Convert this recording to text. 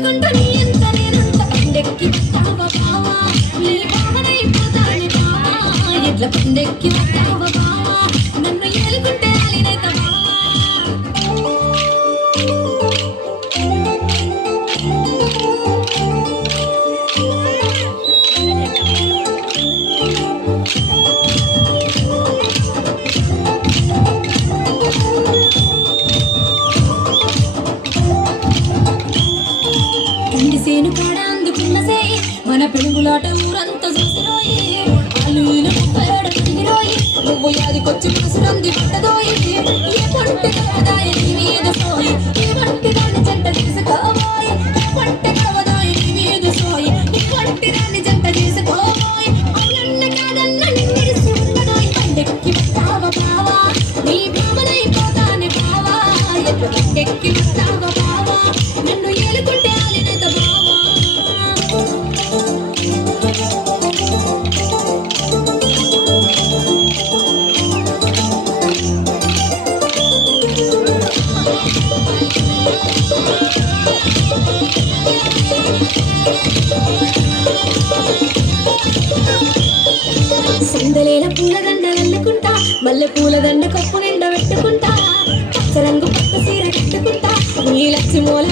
తలుచుకుంటూ నీ ఎంత నేనంత పండెక్కి వస్తావా బావా నీ భావనైపోతానే బావా ఎట్ల పండెక్కి వస్తావా బావా నన్ను ఏలుకుంటే అలినేత సేను కాడ అందుకున్న సేయి మన పెరుగులాట ఊరంతా చూసిరోయి వాళ్ళు వీళ్ళు 37 తిరిగిరోయి నువ్వు యాదికొచ్చి మనసునంది పట్టదోయి ఏ పంట కవదాయి నీ మీద సోయి ఏ వంటి దాన్ని జంట చేసుకోబోయి ఏ పంట కవదాయి నీ మీద సోయి ఏ వంటి దాన్ని జంట చేసుకోబోయి అవునన్న కాదన్న నిన్నిడిసి ఉండదోయి పండెక్కి వస్తావా బావా నీ భావనైపోతానే బావా ఎట్ల పండెక్కి వస్తావా బావా నన్ను ఏలుకుంటే అలినేత సందలేల పూలదండలల్లుకుంటా మల్లె పూలదండ కప్పు నిండా పెట్టుకుంటా పచ్చరంగు పట్టు సీర కట్టుకుంటా నీ లక్ష్మోల